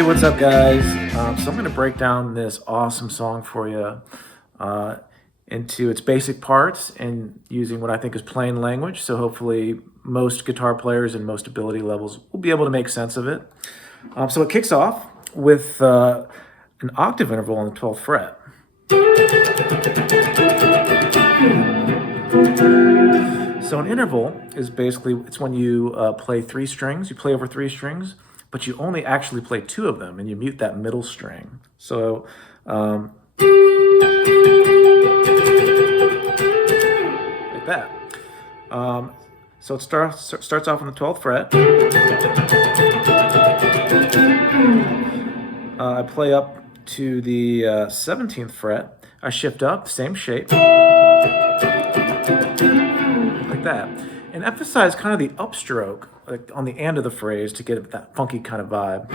Hey, what's up, guys? So I'm going to break down this awesome song for you into its basic parts and using what I think is plain language. So hopefully most guitar players and most ability levels will be able to make sense of it. So it kicks off with an octave interval on the 12th fret. So an interval is basically, it's when you play three strings, you play over three strings, but you only actually play two of them and you mute that middle string. So like that. So it starts off on the 12th fret. I play up to the 17th fret. I shift up, same shape. Like that. And emphasize kind of the upstroke like on the end of the phrase to get that funky kind of vibe.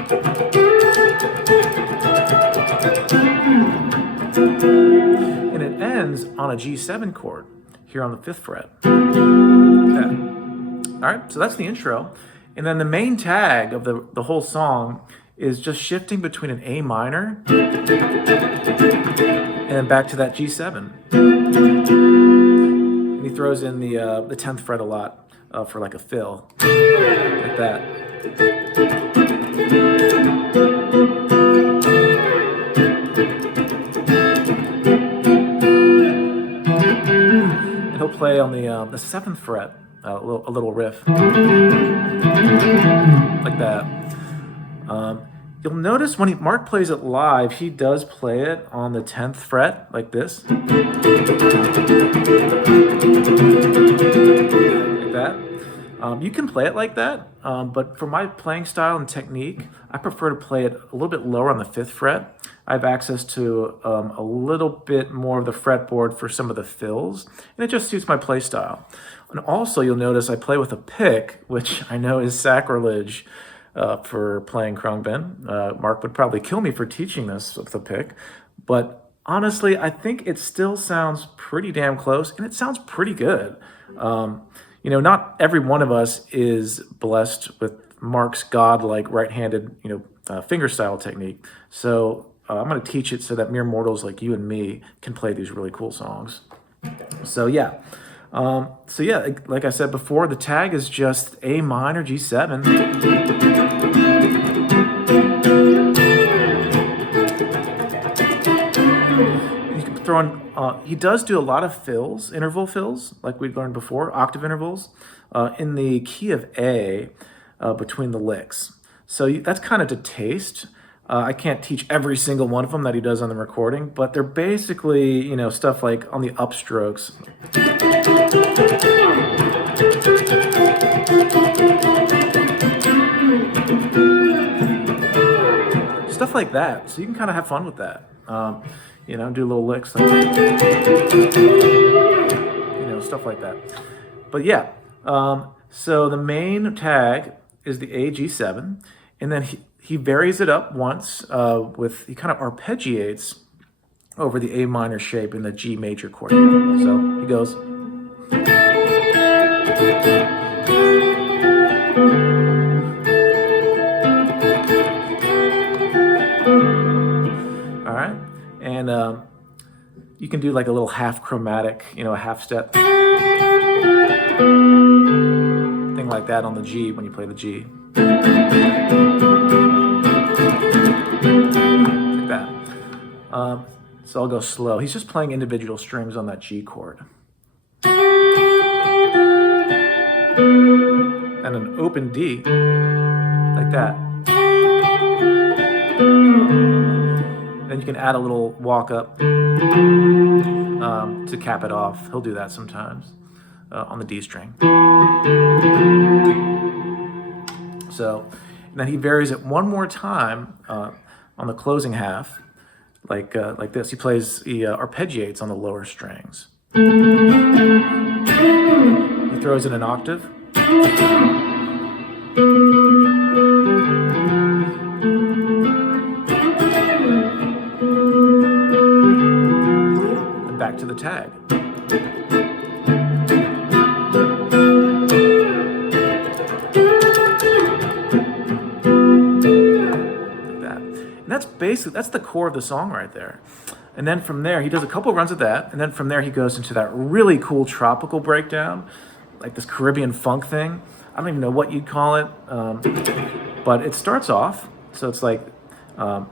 And it ends on a G7 chord here on the 5th fret. Like that. All right, so that's the intro. And then the main tag of the whole song is just shifting between an A minor and then back to that G7. And he throws in the 10th fret a lot for like a fill, like that. And he'll play on the 7th fret a little riff, like that. You'll notice when Mark plays it live, he does play it on the 10th fret, like this. Like that. You can play it like that, but for my playing style and technique, I prefer to play it a little bit lower on the 5th fret. I have access to a little bit more of the fretboard for some of the fills, and it just suits my play style. And also, you'll notice I play with a pick, which I know is sacrilege for playing Khruangbin. Mark would probably kill me for teaching this with a pick, but honestly, I think it still sounds pretty damn close, and it sounds pretty good. You know, not every one of us is blessed with Mark's godlike right-handed, fingerstyle technique. So I'm going to teach it so that mere mortals like you and me can play these really cool songs. So yeah. Like I said before, the tag is just A minor, G7. You can throw in, he does do a lot of fills, interval fills, like we learned before, octave intervals, in the key of A between the licks. So that's kind of to taste. I can't teach every single one of them that he does on the recording, but they're basically, stuff like on the upstrokes. Stuff like that. So you can kind of have fun with that. Do little licks, like, stuff like that. But yeah, so the main tag is the A G7, and then he varies it up once he kind of arpeggiates over the A minor shape in the G major chord. So he goes. All right, and you can do like a little half chromatic, a half step thing like that on the G when you play the G. Like that. So I'll go slow. He's just playing individual strings on that G chord. And an open D, like that. Then you can add a little walk up to cap it off. He'll do that sometimes on the D string. So, and then he varies it one more time on the closing half, like this. He arpeggiates on the lower strings. He throws in an octave. And back to the tag. Like that. basically, that's the core of the song right there. And then from there, he does a couple runs of that, and then from there he goes into that really cool tropical breakdown, like this Caribbean funk thing. I don't even know what you'd call it, but it starts off, so it's like, so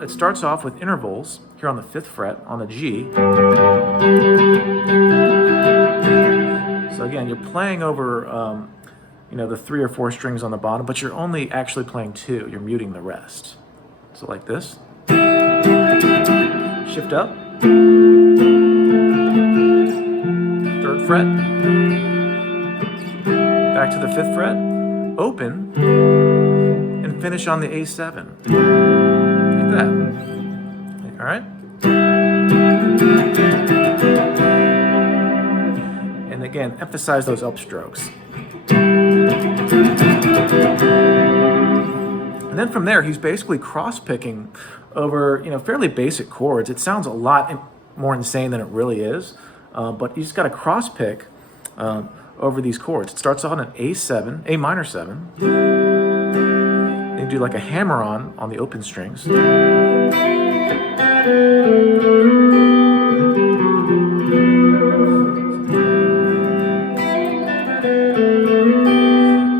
it starts off with intervals here on the 5th fret on the G. So again, you're playing over, the 3 or 4 strings on the bottom, but you're only actually playing 2. You're muting the rest. So like this. Shift up. 3rd fret. Back to the 5th fret. Open. And finish on the A7. Like that. All right? And again, emphasize those upstrokes. And then from there, he's basically cross-picking over, fairly basic chords. It sounds a lot more insane than it really is, but you just got to cross-pick over these chords. It starts on an A7, A minor 7. Then you do like a hammer-on the open strings.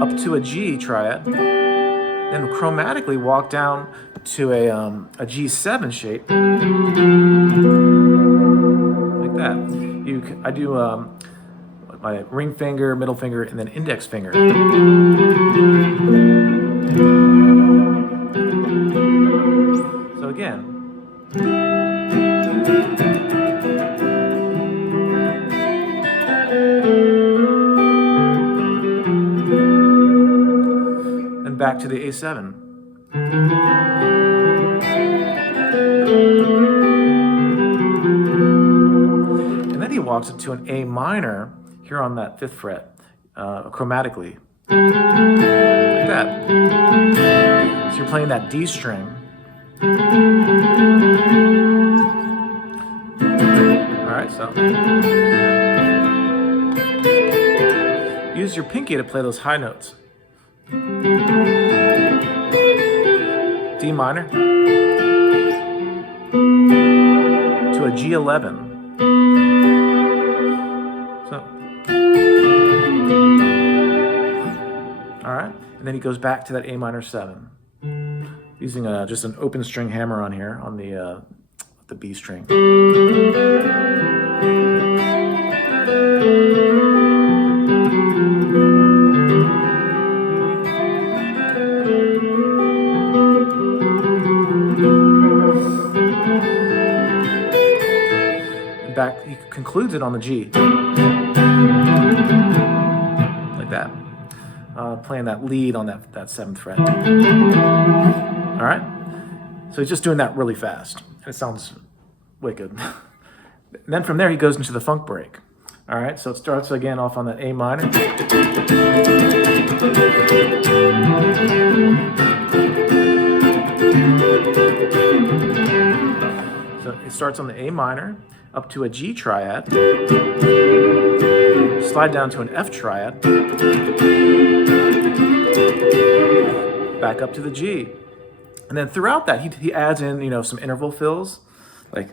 Up to a G triad, then chromatically walk down to a G7 shape, like that. I do my ring finger, middle finger, and then index finger. So again. Back to the A7. And then he walks into an A minor here on that 5th fret, chromatically. Like that. So you're playing that D string. All right, so. Use your pinky to play those high notes. D minor to a G11. So, all right, and then he goes back to that A minor 7, using just an open string hammer on here on the B string. Back, he concludes it on the G, like that, playing that lead on that 7th fret. All right, so he's just doing that really fast. It sounds wicked. And then from there he goes into the funk break. All right, so it starts again off on that A minor. So it starts on the A minor, up to a G triad, slide down to an F triad, back up to the G. And then throughout that, he adds in, some interval fills, like.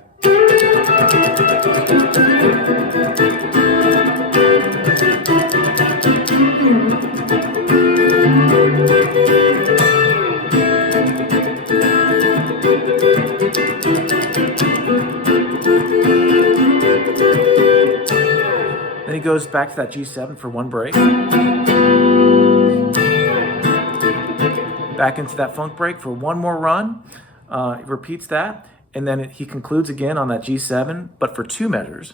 Then he goes back to that G7 for one break. Back into that funk break for one more run. He repeats that, and then he concludes again on that G7, but for 2 measures.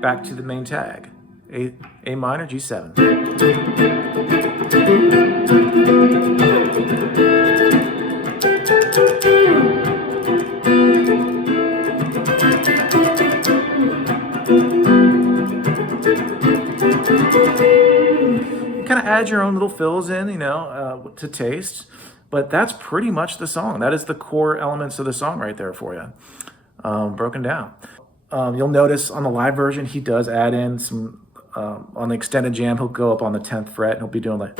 Back to the main tag. A minor, G7. Kind of add your own little fills in, to taste, but that's pretty much the song. That is the core elements of the song right there for you, broken down. You'll notice on the live version, he does add in some, on the extended jam, he'll go up on the 10th fret and he'll be doing like,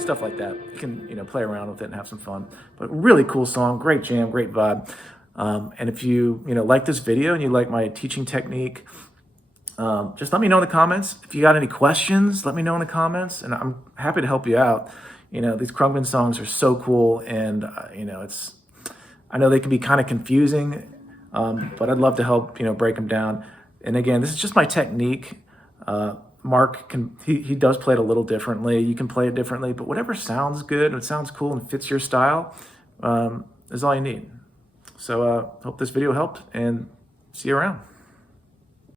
stuff like that. You can, play around with it and have some fun. But really cool song, great jam, great vibe. And if you, like this video and you like my teaching technique, just let me know in the comments. If you got any questions, let me know in the comments, and I'm happy to help you out. These Khruangbin songs are so cool, and I know they can be kind of confusing, but I'd love to help break them down. And again, this is just my technique. Mark he does play it a little differently. You can play it differently, but whatever sounds good, what sounds cool and fits your style, is all you need. So hope this video helped, and see you around.